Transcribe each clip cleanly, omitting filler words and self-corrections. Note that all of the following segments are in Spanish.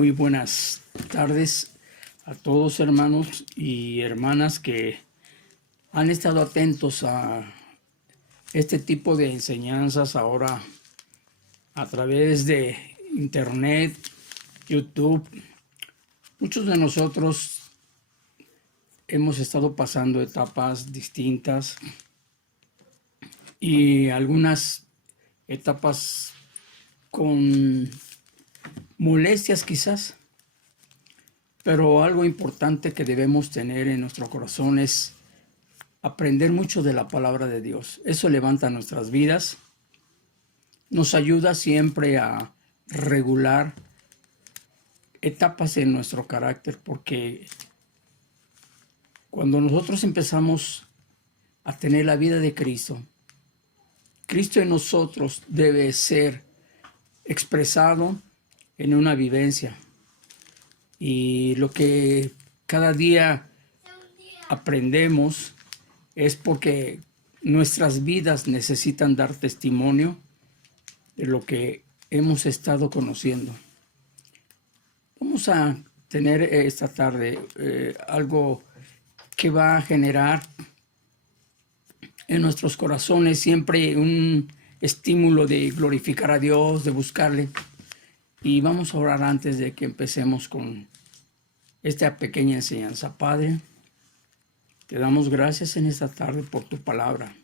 Muy buenas tardes a todos hermanos y hermanas que han estado atentos a este tipo de enseñanzas ahora a través de internet, YouTube. Muchos de nosotros hemos estado pasando etapas distintas y algunas etapas con molestias quizás, pero algo importante que debemos tener en nuestro corazón es aprender mucho de la palabra de Dios. Eso levanta nuestras vidas, nos ayuda siempre a regular etapas en nuestro carácter, porque cuando nosotros empezamos a tener la vida de Cristo, Cristo en nosotros debe ser expresado en una vivencia. Y lo que cada día aprendemos es porque nuestras vidas necesitan dar testimonio de lo que hemos estado conociendo. Vamos a tener esta tarde algo que va a generar en nuestros corazones siempre un estímulo de glorificar a Dios, de buscarle. Y vamos a orar antes de que empecemos con esta pequeña enseñanza. Padre, te damos gracias en esta tarde por tu palabra.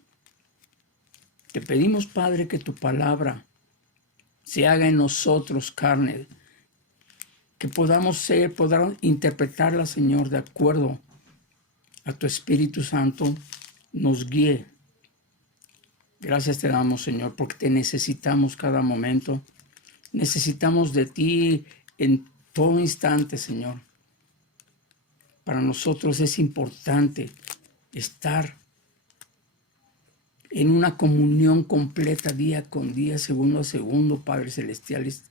Te pedimos, Padre, que tu palabra se haga en nosotros carne, que podamos interpretarla, Señor, de acuerdo a tu Espíritu Santo, nos guíe. Gracias te damos, Señor, porque te necesitamos cada momento. Necesitamos de ti en todo instante, Señor. Para nosotros es importante estar en una comunión completa día con día, segundo a segundo, Padre Celestial. Es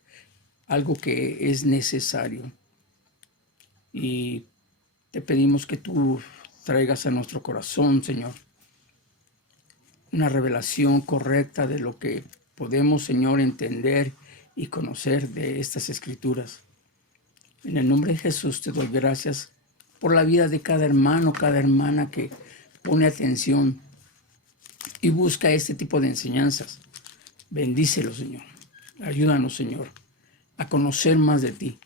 algo que es necesario. Y te pedimos que tú traigas a nuestro corazón, Señor, una revelación correcta de lo que podemos, Señor, entender y conocer de estas escrituras. En el nombre de Jesús te doy gracias por la vida de cada hermano, cada hermana que pone atención y busca este tipo de enseñanzas. Bendícelo, Señor. Ayúdanos, Señor, a conocer más de ti.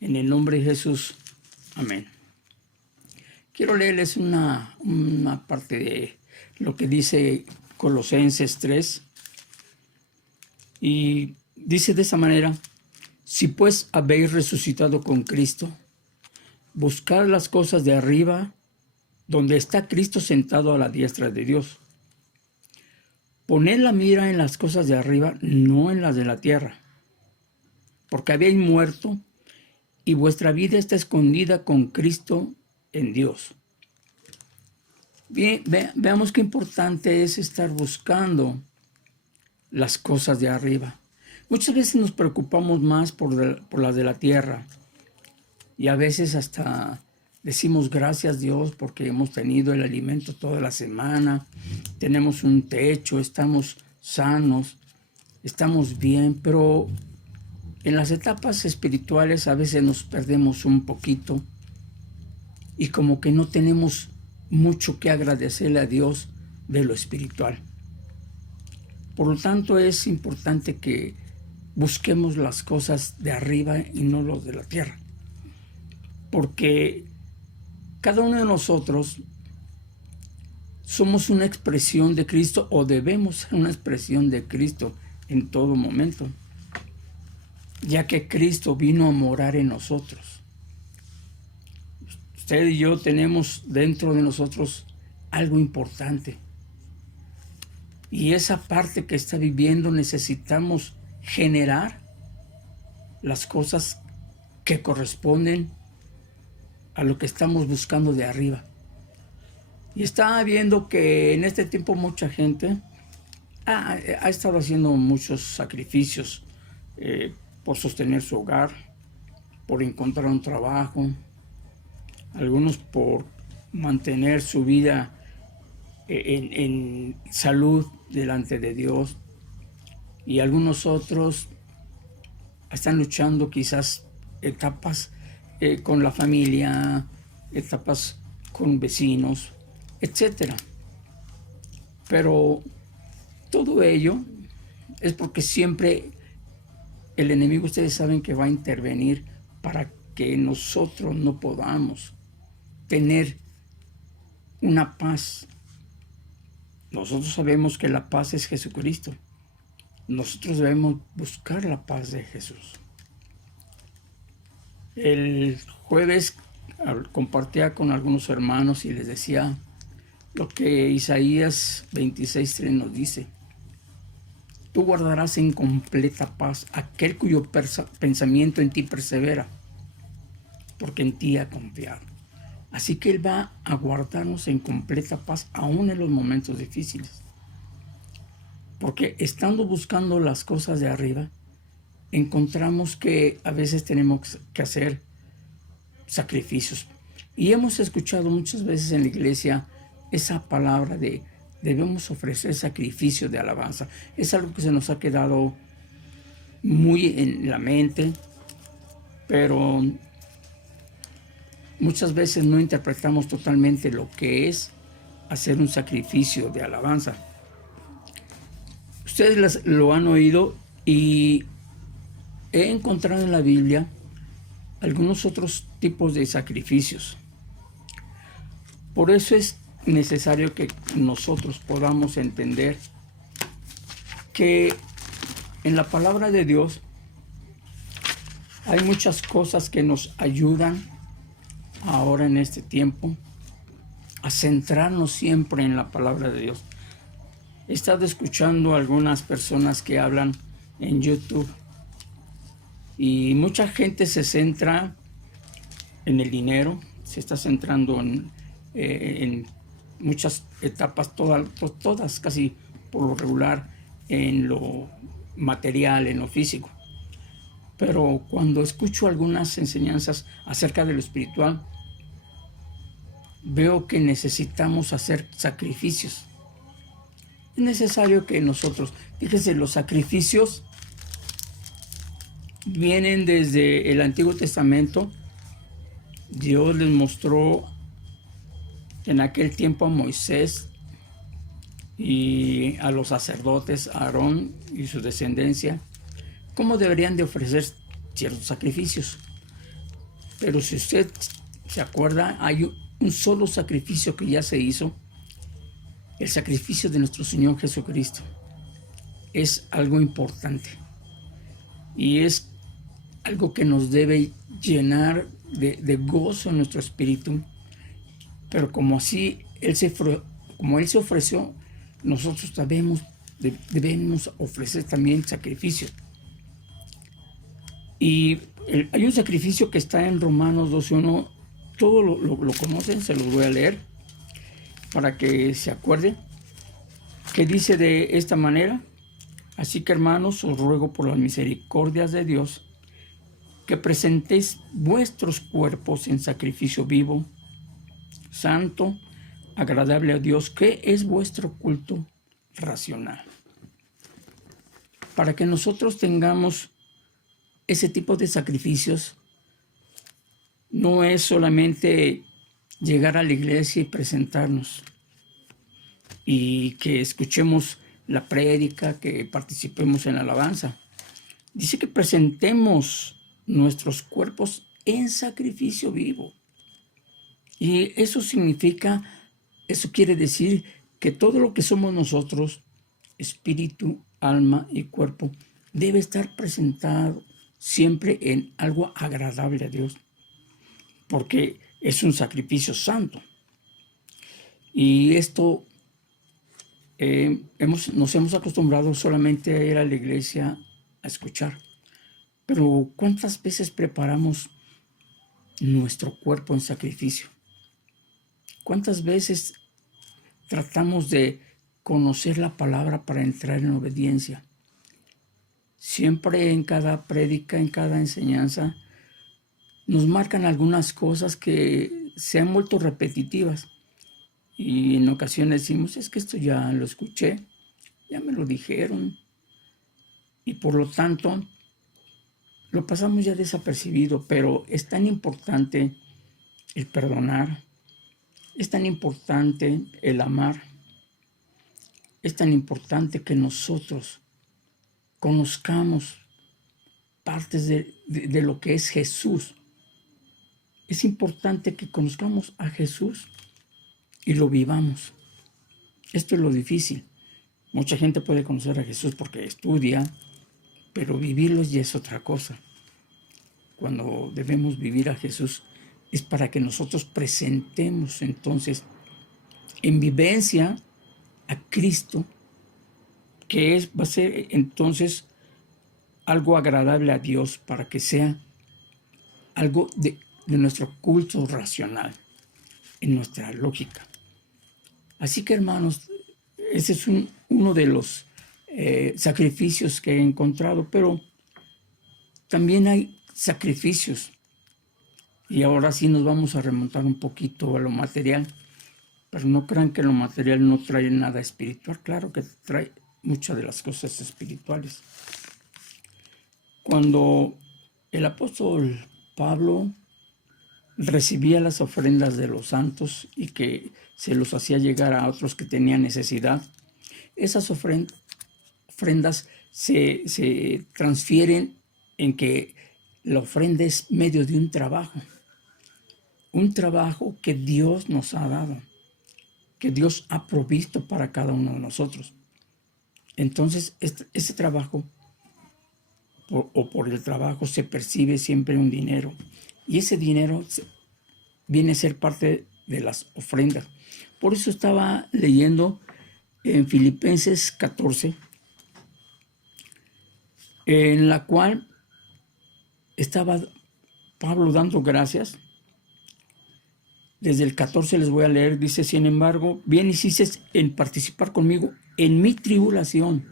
En el nombre de Jesús. Amén. Quiero leerles una parte de lo que dice Colosenses 3. Y dice de esa manera: si pues habéis resucitado con Cristo, buscad las cosas de arriba, donde está Cristo sentado a la diestra de Dios. Poned la mira en las cosas de arriba, no en las de la tierra, porque habéis muerto y vuestra vida está escondida con Cristo en Dios. Bien, veamos qué importante es estar buscando las cosas de arriba. Muchas veces nos preocupamos más por las de la tierra y a veces hasta decimos gracias Dios porque hemos tenido el alimento toda la semana, tenemos un techo, estamos sanos, estamos bien, pero en las etapas espirituales a veces nos perdemos un poquito y como que no tenemos mucho que agradecerle a Dios de lo espiritual. Por lo tanto, es importante que busquemos las cosas de arriba y no los de la tierra. Porque cada uno de nosotros somos una expresión de Cristo o debemos ser una expresión de Cristo en todo momento, ya que Cristo vino a morar en nosotros. Usted y yo tenemos dentro de nosotros algo importante. Y esa parte que está viviendo necesitamos generar las cosas que corresponden a lo que estamos buscando de arriba. Y estaba viendo que en este tiempo mucha gente ha estado haciendo muchos sacrificios por sostener su hogar, por encontrar un trabajo, algunos por mantener su vida en salud delante de Dios, y algunos otros están luchando quizás etapas con la familia, etapas con vecinos, etcétera. Pero todo ello es porque siempre el enemigo, ustedes saben que va a intervenir para que nosotros no podamos tener una paz. Nosotros sabemos que la paz es Jesucristo. Nosotros debemos buscar la paz de Jesús. El jueves compartía con algunos hermanos y les decía lo que Isaías 26:3 nos dice: tú guardarás en completa paz aquel cuyo pensamiento en ti persevera, porque en ti ha confiado. Así que Él va a guardarnos en completa paz aún en los momentos difíciles. Porque estando buscando las cosas de arriba, encontramos que a veces tenemos que hacer sacrificios. Y hemos escuchado muchas veces en la iglesia esa palabra de debemos ofrecer sacrificio de alabanza. Es algo que se nos ha quedado muy en la mente, pero muchas veces no interpretamos totalmente lo que es hacer un sacrificio de alabanza. Ustedes lo han oído y he encontrado en la Biblia algunos otros tipos de sacrificios. Por eso es necesario que nosotros podamos entender que en la palabra de Dios hay muchas cosas que nos ayudan ahora en este tiempo a centrarnos siempre en la palabra de Dios. He estado escuchando a algunas personas que hablan en YouTube y mucha gente se centra en el dinero, se está centrando en muchas etapas, todas casi por lo regular, en lo material, en lo físico. Pero cuando escucho algunas enseñanzas acerca de lo espiritual, veo que necesitamos hacer sacrificios. Es necesario que nosotros, fíjense, los sacrificios vienen desde el Antiguo Testamento. Dios les mostró en aquel tiempo a Moisés y a los sacerdotes, a Aarón y su descendencia, cómo deberían de ofrecer ciertos sacrificios. Pero si usted se acuerda, hay un solo sacrificio que ya se hizo, el sacrificio de nuestro Señor Jesucristo. Es algo importante y es algo que nos debe llenar de gozo en nuestro espíritu. Pero como Él se ofreció, nosotros debemos ofrecer también sacrificio. Y hay un sacrificio que está en Romanos 12:1, todos lo conocen, se los voy a leer para que se acuerde, que dice de esta manera: así que, hermanos, os ruego por las misericordias de Dios que presentéis vuestros cuerpos en sacrificio vivo, santo, agradable a Dios, que es vuestro culto racional. Para que nosotros tengamos ese tipo de sacrificios, no es solamente llegar a la iglesia y presentarnos y que escuchemos la prédica, que participemos en la alabanza. Dice que presentemos nuestros cuerpos en sacrificio vivo. Y eso quiere decir que todo lo que somos nosotros, espíritu, alma y cuerpo, debe estar presentado siempre en algo agradable a Dios, porque es un sacrificio santo. Y esto nos hemos acostumbrado solamente a ir a la iglesia a escuchar. Pero ¿cuántas veces preparamos nuestro cuerpo en sacrificio? ¿Cuántas veces tratamos de conocer la palabra para entrar en obediencia? Siempre en cada prédica, en cada enseñanza, nos marcan algunas cosas que se han vuelto repetitivas. Y en ocasiones decimos, es que esto ya lo escuché, ya me lo dijeron. Y por lo tanto, lo pasamos ya desapercibido, pero es tan importante el perdonar, es tan importante el amar, es tan importante que nosotros conozcamos partes de lo que es Jesús. Es importante que conozcamos a Jesús y lo vivamos. Esto es lo difícil. Mucha gente puede conocer a Jesús porque estudia, pero vivirlo ya es otra cosa. Cuando debemos vivir a Jesús es para que nosotros presentemos entonces en vivencia a Cristo, que va a ser entonces algo agradable a Dios, para que sea algo de nuestro culto racional, en nuestra lógica. Así que, hermanos, ese es uno de los sacrificios que he encontrado, pero también hay sacrificios. Y ahora sí nos vamos a remontar un poquito a lo material, pero no crean que lo material no trae nada espiritual. Claro que trae muchas de las cosas espirituales. Cuando el apóstol Pablo recibía las ofrendas de los santos y que se los hacía llegar a otros que tenían necesidad, esas ofrendas se transfieren en que la ofrenda es medio de un trabajo que Dios nos ha dado, que Dios ha provisto para cada uno de nosotros. Entonces, ese trabajo, por el trabajo, se percibe siempre un dinero, y ese dinero viene a ser parte de las ofrendas. Por eso estaba leyendo en Filipenses 14, en la cual estaba Pablo dando gracias. Desde el 14 les voy a leer, dice: sin embargo, bien hiciste en participar conmigo en mi tribulación.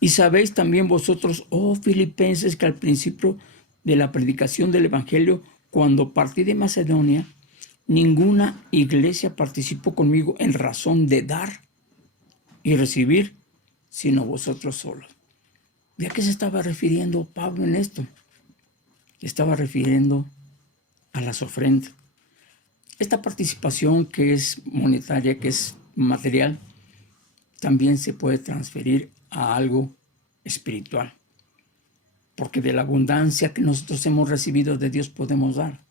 Y sabéis también vosotros, oh filipenses, que al principio de la predicación del Evangelio, cuando partí de Macedonia, ninguna iglesia participó conmigo en razón de dar y recibir, sino vosotros solos. ¿Y a qué se estaba refiriendo Pablo en esto? Estaba refiriendo a las ofrendas. Esta participación, que es monetaria, que es material, también se puede transferir a algo espiritual, porque de la abundancia que nosotros hemos recibido de Dios podemos dar.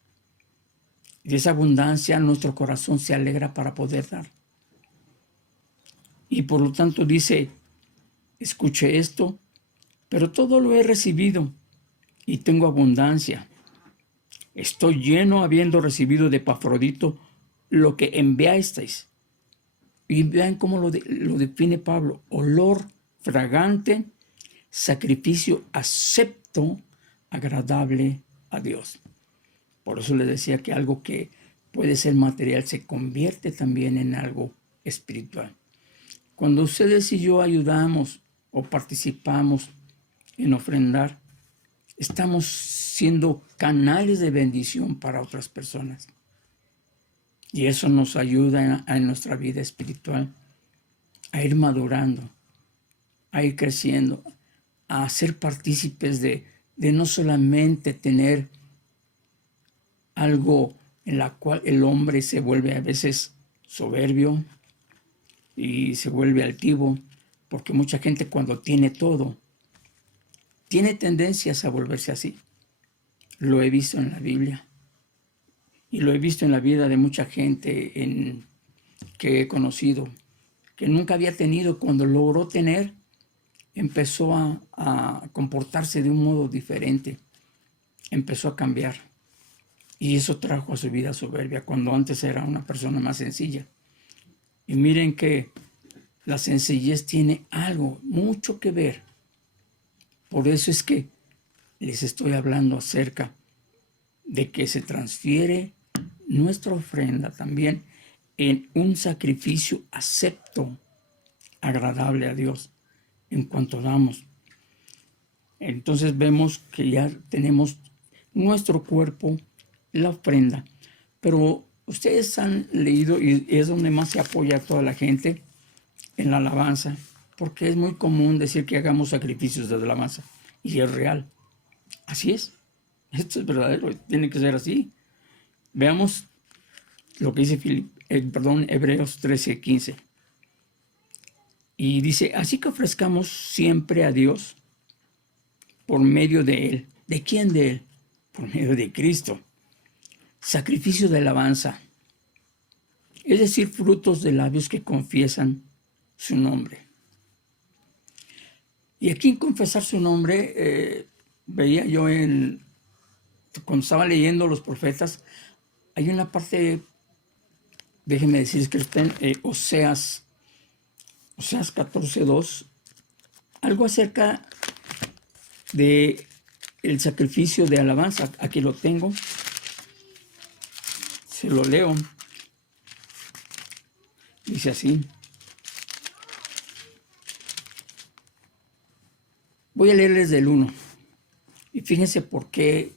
De esa abundancia nuestro corazón se alegra para poder dar. Y por lo tanto dice: escuche esto, pero todo lo he recibido y tengo abundancia. Estoy lleno, habiendo recibido de Epafrodito lo que enviasteis. Y vean cómo lo define Pablo: olor fragante, sacrificio acepto, agradable a Dios. Por eso les decía que algo que puede ser material se convierte también en algo espiritual. Cuando ustedes y yo ayudamos o participamos en ofrendar, estamos siendo canales de bendición para otras personas. Y eso nos ayuda en nuestra vida espiritual a ir madurando, a ir creciendo, a ser partícipes de no solamente tener algo en la cual el hombre se vuelve a veces soberbio y se vuelve altivo, porque mucha gente, cuando tiene todo, tiene tendencias a volverse así. Lo he visto en la Biblia y lo he visto en la vida de mucha gente que he conocido, que nunca había tenido. Cuando logró tener, empezó a comportarse de un modo diferente, empezó a cambiar, y eso trajo a su vida soberbia, cuando antes era una persona más sencilla. Y miren que la sencillez tiene algo, mucho que ver. Por eso es que les estoy hablando acerca de que se transfiere nuestra ofrenda también en un sacrificio acepto, agradable a Dios, en cuanto damos. Entonces vemos que ya tenemos nuestro cuerpo, la ofrenda. Pero ustedes han leído, y es donde más se apoya a toda la gente, en la alabanza, porque es muy común decir que hagamos sacrificios de alabanza, y es real. Así es. Esto es verdadero, tiene que ser así. Veamos lo que dice Hebreos 13:15. Y dice, así que ofrezcamos siempre a Dios por medio de Él. ¿De quién de Él? Por medio de Cristo. Sacrificio de alabanza, es decir, frutos de labios que confiesan su nombre. Y aquí en confesar su nombre, veía yo cuando estaba leyendo los profetas, hay una parte, déjenme decir que está en Oseas 14:2, algo acerca de el sacrificio de alabanza. Aquí lo tengo, se lo leo. Dice así. Voy a leerles del 1. Y fíjense por qué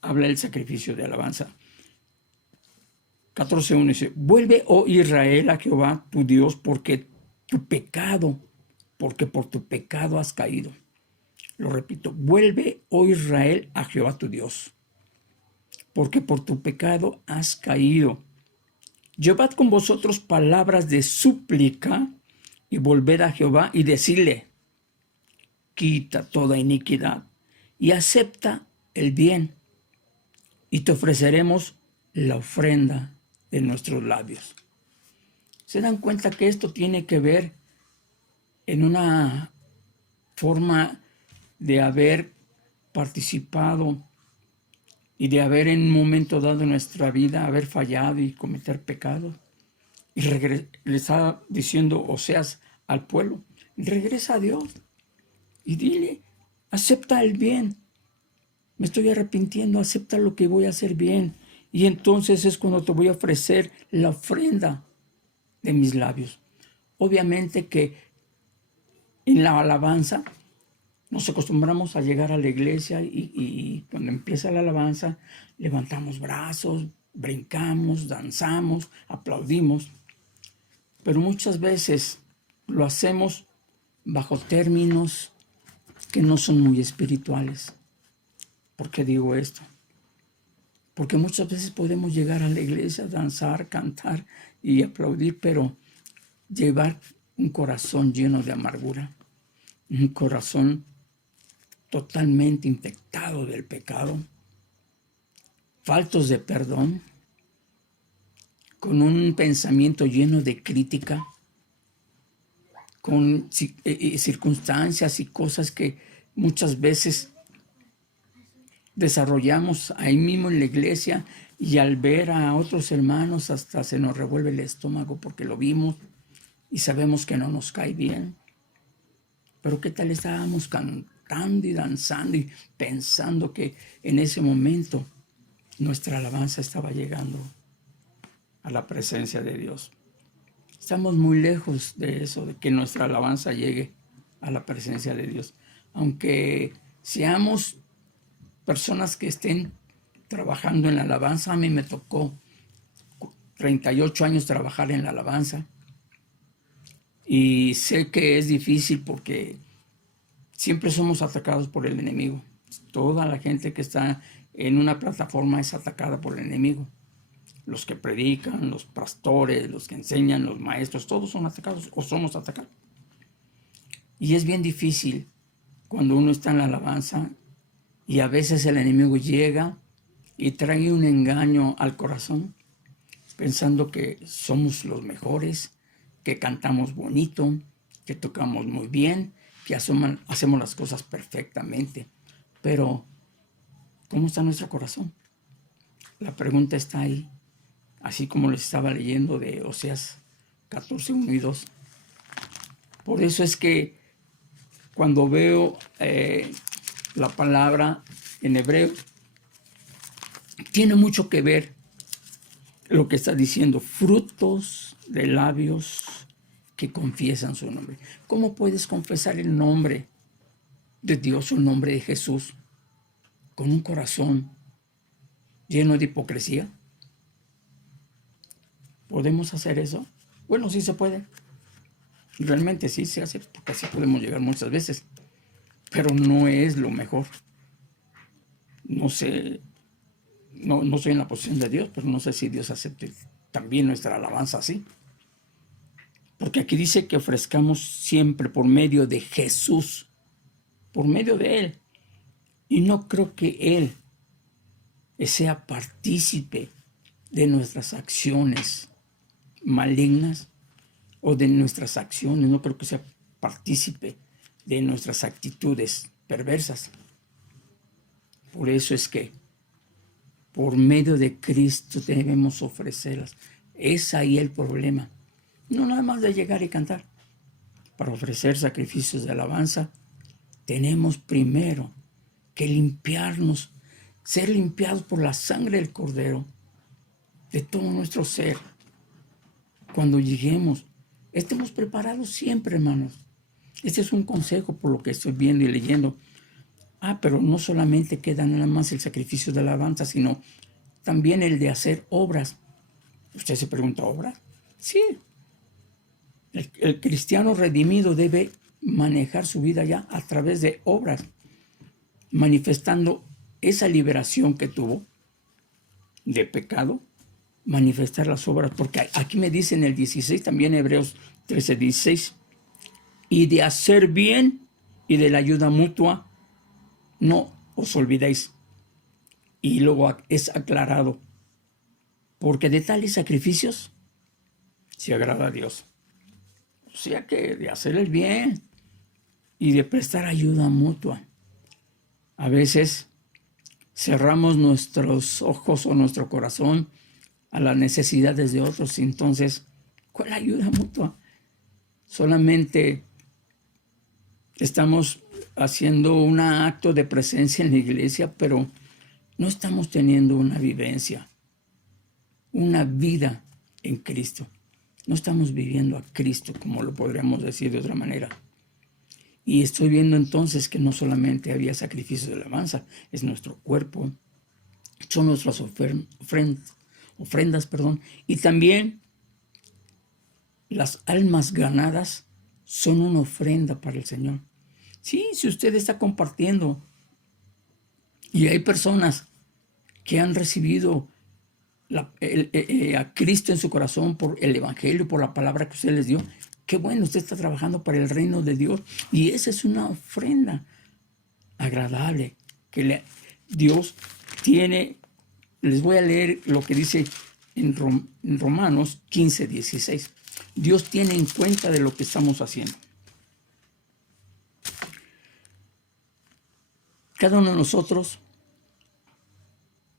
habla el sacrificio de alabanza. 14:1 dice, vuelve, oh Israel, a Jehová tu Dios, porque por tu pecado has caído. Lo repito, vuelve, oh Israel, a Jehová tu Dios, porque por tu pecado has caído. Llevad con vosotros palabras de súplica y volved a Jehová y decirle, quita toda iniquidad y acepta el bien, y te ofreceremos la ofrenda de nuestros labios. ¿Se dan cuenta que esto tiene que ver en una forma de haber participado y de haber en un momento dado en nuestra vida haber fallado y cometer pecados? Y le estaba diciendo Oseas al pueblo, regresa a Dios y dile, acepta el bien. Me estoy arrepintiendo, acepta lo que voy a hacer bien. Y entonces es cuando te voy a ofrecer la ofrenda de mis labios. Obviamente que en la alabanza nos acostumbramos a llegar a la iglesia y cuando empieza la alabanza levantamos brazos, brincamos, danzamos, aplaudimos. Pero muchas veces lo hacemos bajo términos que no son muy espirituales. ¿Por qué digo esto? Porque muchas veces podemos llegar a la iglesia, danzar, cantar y aplaudir, pero llevar un corazón lleno de amargura, un corazón totalmente infectado del pecado, faltos de perdón, con un pensamiento lleno de crítica, con circunstancias y cosas que muchas veces desarrollamos ahí mismo en la iglesia, y al ver a otros hermanos hasta se nos revuelve el estómago porque lo vimos y sabemos que no nos cae bien. Pero ¿qué tal estábamos cantando y danzando y pensando que en ese momento nuestra alabanza estaba llegando a la presencia de Dios? Estamos muy lejos de eso, de que nuestra alabanza llegue a la presencia de Dios. Aunque seamos personas que estén trabajando en la alabanza, a mí me tocó 38 años trabajar en la alabanza. Y sé que es difícil porque siempre somos atacados por el enemigo. Toda la gente que está en una plataforma es atacada por el enemigo. Los que predican, los pastores, los que enseñan, los maestros, todos son atacados o somos atacados. Y es bien difícil cuando uno está en la alabanza y a veces el enemigo llega y trae un engaño al corazón, pensando que somos los mejores, que cantamos bonito, que tocamos muy bien, que hacemos las cosas perfectamente. Pero, ¿cómo está nuestro corazón? La pregunta está ahí, así como les estaba leyendo de Oseas 14:1 y 2. Por eso es que cuando veo la palabra en hebreo, tiene mucho que ver lo que está diciendo, frutos de labios que confiesan su nombre. ¿Cómo puedes confesar el nombre de Dios o el nombre de Jesús con un corazón lleno de hipocresía? ¿Podemos hacer eso? Bueno, sí se puede. Realmente sí se hace, porque así podemos llegar muchas veces. Pero no es lo mejor. no sé, no soy en la posición de Dios, pero no sé si Dios acepte también nuestra alabanza así. Porque aquí dice que ofrezcamos siempre por medio de Jesús, por medio de Él. Y no creo que Él sea partícipe de nuestras acciones malignas o de nuestras acciones. No creo que sea partícipe de nuestras actitudes perversas. Por eso es que por medio de Cristo debemos ofrecerlas. Es ahí el problema. No nada más de llegar y cantar. Para ofrecer sacrificios de alabanza, tenemos primero que limpiarnos, ser limpiados por la sangre del Cordero, de todo nuestro ser. Cuando lleguemos, estemos preparados siempre, hermanos. Este es un consejo por lo que estoy viendo y leyendo. Pero no solamente queda nada más el sacrificio de alabanza, sino también el de hacer obras. ¿Usted se pregunta, obras? Sí. El cristiano redimido debe manejar su vida ya a través de obras, manifestando esa liberación que tuvo de pecado, manifestar las obras, porque aquí me dice en el 16, también Hebreos 13:16, y de hacer bien y de la ayuda mutua, no os olvidéis. Y luego es aclarado, porque de tales sacrificios se agrada a Dios. O sea que de hacer el bien y de prestar ayuda mutua. A veces cerramos nuestros ojos o nuestro corazón a las necesidades de otros. Entonces, ¿cuál ayuda mutua? Solamente estamos haciendo un acto de presencia en la iglesia, pero no estamos teniendo una vivencia, una vida en Cristo. No estamos viviendo a Cristo, como lo podríamos decir de otra manera. Y estoy viendo entonces que no solamente había sacrificios de alabanza, es nuestro cuerpo, son nuestras ofrendas, y también las almas ganadas son una ofrenda para el Señor. Sí, si usted está compartiendo y hay personas que han recibido a Cristo en su corazón por el Evangelio, por la palabra que usted les dio, qué bueno, usted está trabajando para el reino de Dios y esa es una ofrenda agradable que Dios tiene. Les voy a leer lo que dice en Romanos 15:16. Dios tiene en cuenta de lo que estamos haciendo. Cada uno de nosotros,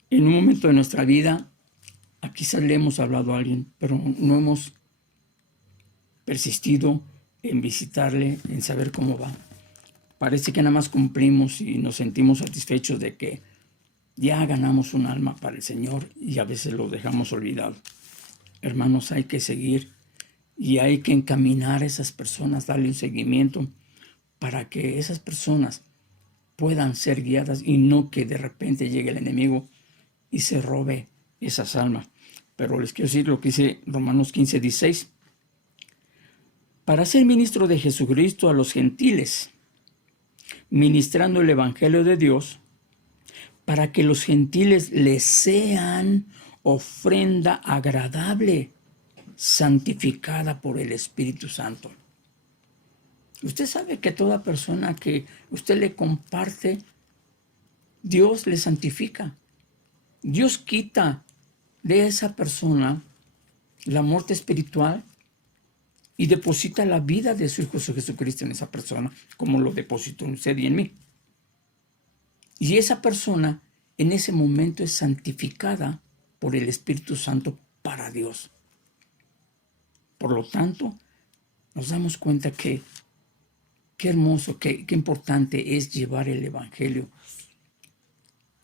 en un momento de nuestra vida, quizás le hemos hablado a alguien, pero no hemos persistido en visitarle, en saber cómo va. Parece que nada más cumplimos y nos sentimos satisfechos de que ya ganamos un alma para el Señor y a veces lo dejamos olvidado. Hermanos, hay que seguir y hay que encaminar a esas personas, darle un seguimiento para que esas personas puedan ser guiadas y no que de repente llegue el enemigo y se robe esas almas. Pero les quiero decir lo que dice Romanos 15:16. Para ser ministro de Jesucristo a los gentiles, ministrando el Evangelio de Dios, para que los gentiles les sean ofrenda agradable, santificada por el Espíritu Santo. Usted sabe que toda persona que usted le comparte, Dios le santifica. Dios quita de esa persona la muerte espiritual y deposita la vida de su Hijo Jesucristo en esa persona, como lo depositó en usted y en mí. Y esa persona en ese momento es santificada por el Espíritu Santo para Dios. Por lo tanto, nos damos cuenta que qué hermoso, qué importante es llevar el Evangelio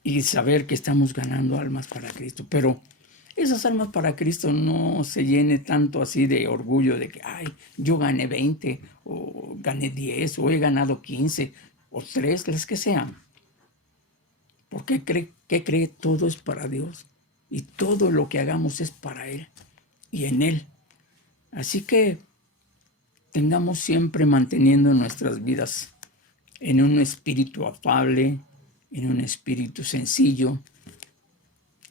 y saber que estamos ganando almas para Cristo. Pero esas almas para Cristo no se llene tanto así de orgullo de que, yo gané 20 o gané 10 o he ganado 15 o 3, las que sean. Porque cree todo es para Dios y todo lo que hagamos es para Él y en Él. Así que tengamos siempre manteniendo nuestras vidas en un espíritu afable, en un espíritu sencillo,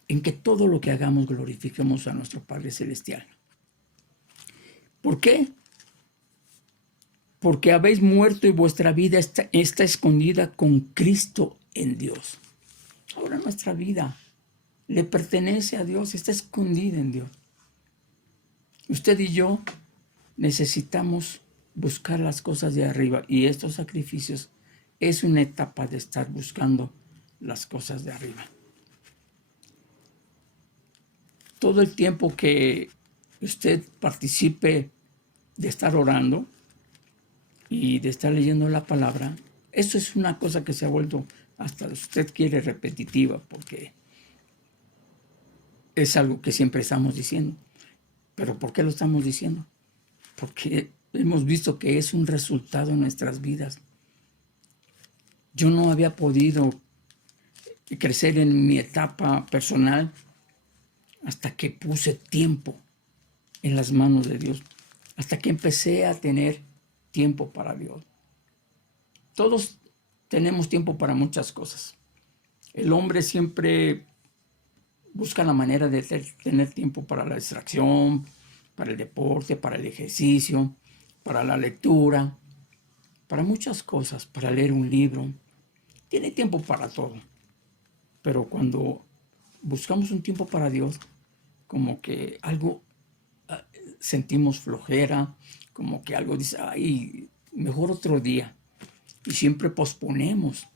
en que todo lo que hagamos glorifiquemos a nuestro Padre Celestial. ¿Por qué? Porque habéis muerto y vuestra vida está escondida con Cristo en Dios. Ahora nuestra vida le pertenece a Dios, está escondida en Dios. Usted y yo necesitamos buscar las cosas de arriba, y estos sacrificios es una etapa de estar buscando las cosas de arriba. Todo el tiempo que usted participe de estar orando y de estar leyendo la palabra, eso es una cosa que se ha vuelto, hasta usted quiere, repetitiva, porque es algo que siempre estamos diciendo. ¿Pero por qué lo estamos diciendo? Porque hemos visto que es un resultado en nuestras vidas. Yo no había podido crecer en mi etapa personal hasta que puse tiempo en las manos de Dios, hasta que empecé a tener tiempo para Dios. Todos tenemos tiempo para muchas cosas. El hombre siempre busca la manera de tener tiempo para la distracción, para el deporte, para el ejercicio, para la lectura, para muchas cosas, para leer un libro. Tiene tiempo para todo. Pero cuando buscamos un tiempo para Dios, como que algo sentimos flojera, como que algo dice, ay, mejor otro día. Y siempre posponemos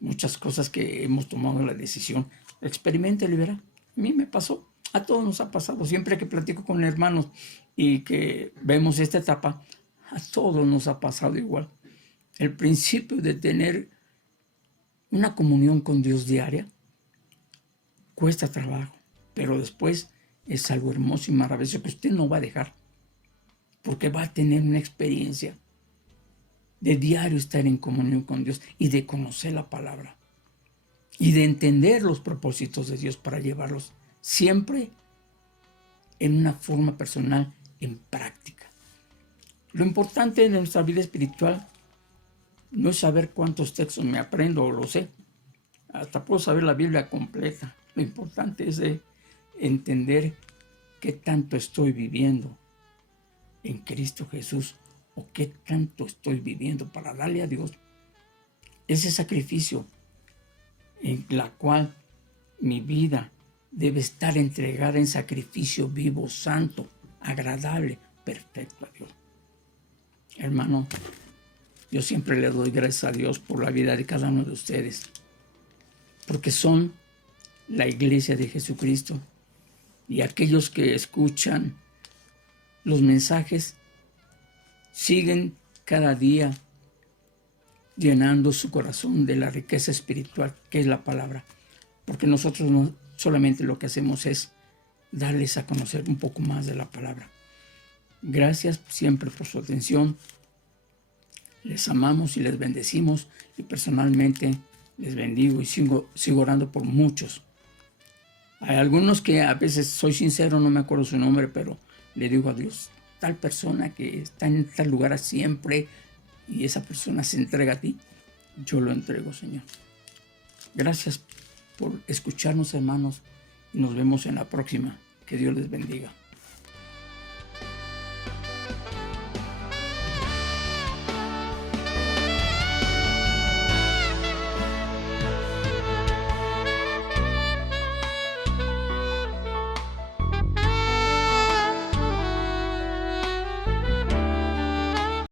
muchas cosas que hemos tomado la decisión. Experiméntelo y verá. A mí me pasó, a todos nos ha pasado. Siempre que platico con hermanos y que vemos esta etapa, a todos nos ha pasado igual. El principio de tener una comunión con Dios diaria cuesta trabajo, pero después es algo hermoso y maravilloso que usted no va a dejar, porque va a tener una experiencia de diario estar en comunión con Dios y de conocer la palabra y de entender los propósitos de Dios para llevarlos siempre en una forma personal, en práctica. Lo importante de nuestra vida espiritual no es saber cuántos textos me aprendo o lo sé. Hasta puedo saber la Biblia completa. Lo importante es entender qué tanto estoy viviendo en Cristo Jesús o qué tanto estoy viviendo para darle a Dios ese sacrificio en la cual mi vida debe estar entregada en sacrificio vivo, santo, agradable, perfecto a Dios. Hermano, yo siempre le doy gracias a Dios por la vida de cada uno de ustedes, porque son la iglesia de Jesucristo, y aquellos que escuchan los mensajes siguen cada día llenando su corazón de la riqueza espiritual que es la palabra, porque nosotros no solamente lo que hacemos es darles a conocer un poco más de la palabra. Gracias siempre por su atención. Les amamos y les bendecimos, y personalmente les bendigo y sigo orando por muchos. Hay algunos que a veces, soy sincero, no me acuerdo su nombre, pero le digo a Dios, tal persona que está en tal lugar siempre, y esa persona se entrega a ti, yo lo entrego, Señor. Gracias por escucharnos, hermanos, y nos vemos en la próxima. Que Dios les bendiga.